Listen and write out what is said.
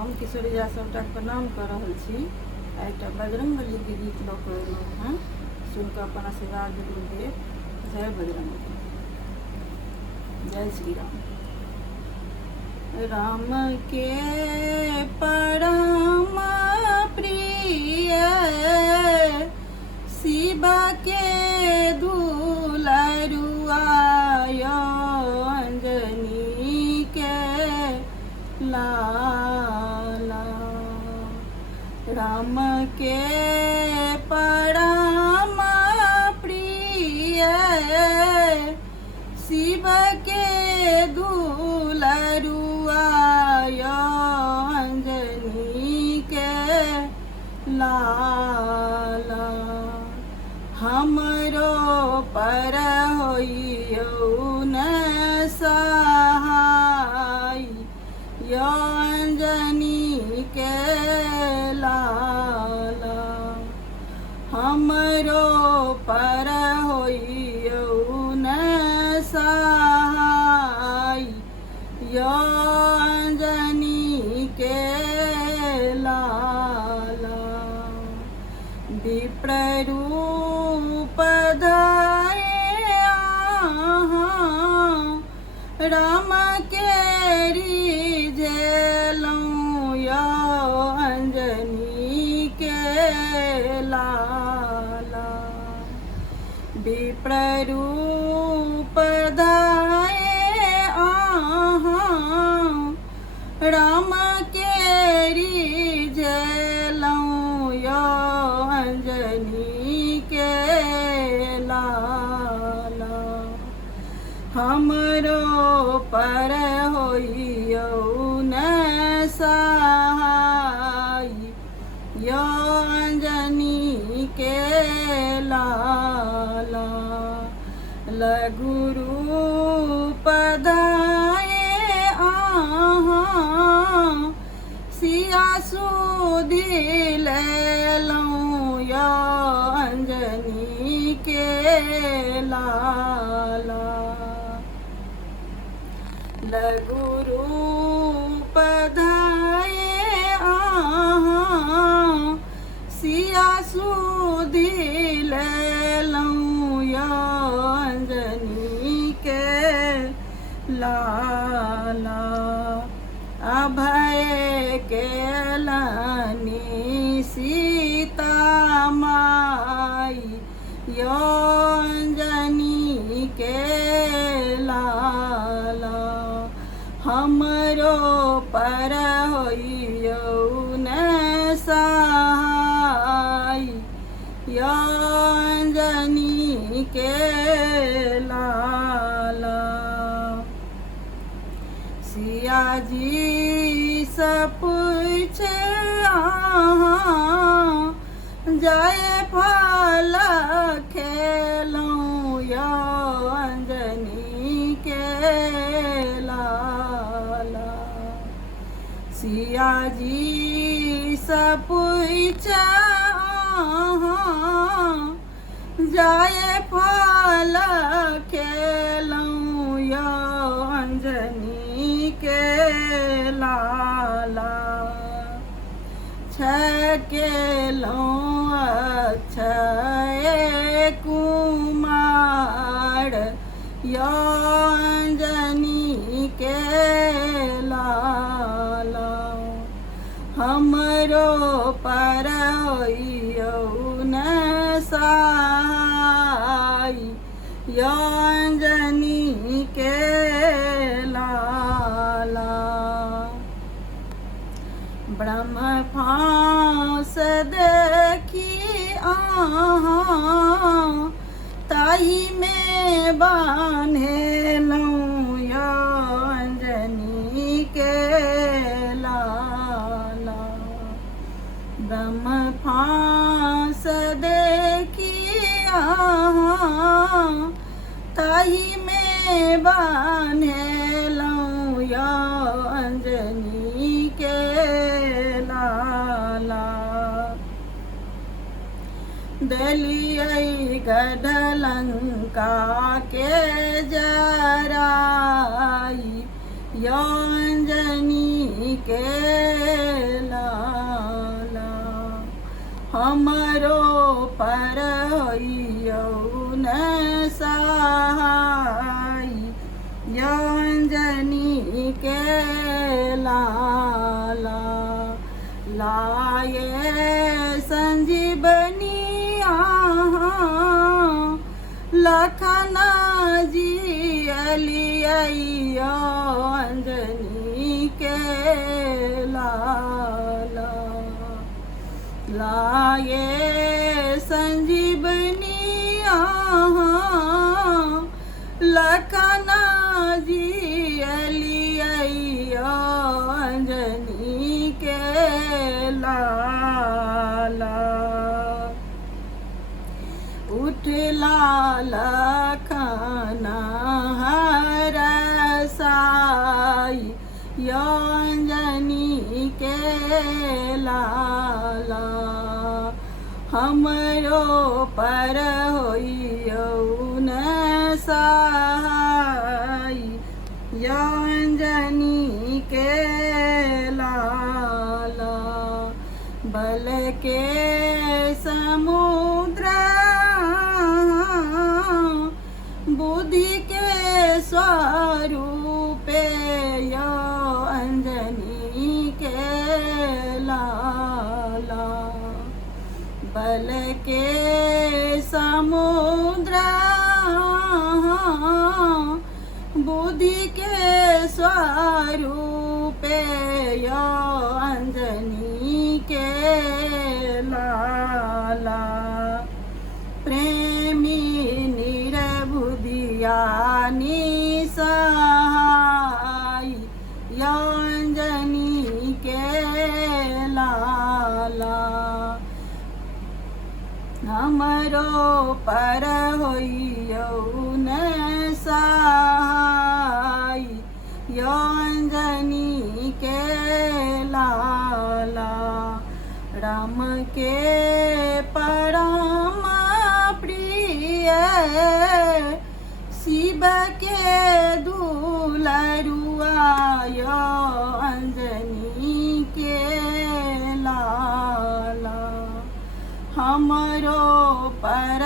हम किशोरिया सबटा प्रणाम कर रहल छी। एकटा बजरंगबली के गीत लऽ कऽ एलहुँ हँ, सुन कऽ अपन आशीर्वाद गुरुदेव। जय बजरंगबली, जय श्री राम। राम के परम प्रिय, शिव के दुलरुआ, अंजनी के लाला। राम के परम प्रिय, शिव के दुलरुआ, अंजनी के लाला। हमरो पर होइयौ न सहाय, अंजनी के लाला। हमरो पर होइयौ न सहाय, अंजनी के लाला। विप्र रूप धरे आहाँ, राम के रिझेलौं, अंजनी के लाला। विप्र रूप धरे आहाँ, राम के रिझेलौं, अंजनी के लाला। हमरो पर होइयौ न सहाय, अंजनी के लाला। लघु रूप धरे आहाँ, सिया सुधि लेलौं, अंजनी के लाला। लघु रूप धरे आहाँ, सिया सुधि लेलौं, अंजनी के लाला। अभय केलनी सीता माई, अंजनी के लाला। हमरो पर होइयौ न सहाय, अंजनी के लाला। सिया जी से पूछे आहाँ, जाय फल खेलौं, अंजनी के लाला। सिया जी से पूछे आहाँ, जाय फल खेलौं, अंजनी के लाला। छकेलौं अक्षय कुमार, अंजनी के लाला। हमरो पर होइयौ न सहाय, अंजनी के लाला। ब्रह्म फांस देखी आहाँ, ताही में बान्हेलौं, अंजनी के लाला। ब्रह्म फांस देखी आहाँ, ताही में बान्हेलौं, अंजनी के लाला। देलियै गढ़ लंका के जराई, अंजनी के हमरो पर होइयौन सहाय अंजनी के लाला लाए संजीवनी लखन जी अलियो अंजनी के लाला लाए संजीवनी लखन जी अलियो अंजनी के लाला उठला लखन हरसाई अंजनी के लाला हमरो पर होइयौन सहाय अंजनी के लाला बल के समुद्र बुद्धि के स्वरूपे अंजनी के लाला बल के समुद्र बुद्धि के स्वरूपे अंजनी के लाला प्रेमी निरबुधिया निसहाय अंजनी के लाला हमरो पर होइयौन सहाय अंजनी के लाला राम के परम प्रिय शिव के दुलरुआ अंजनी के लाला हमरो पर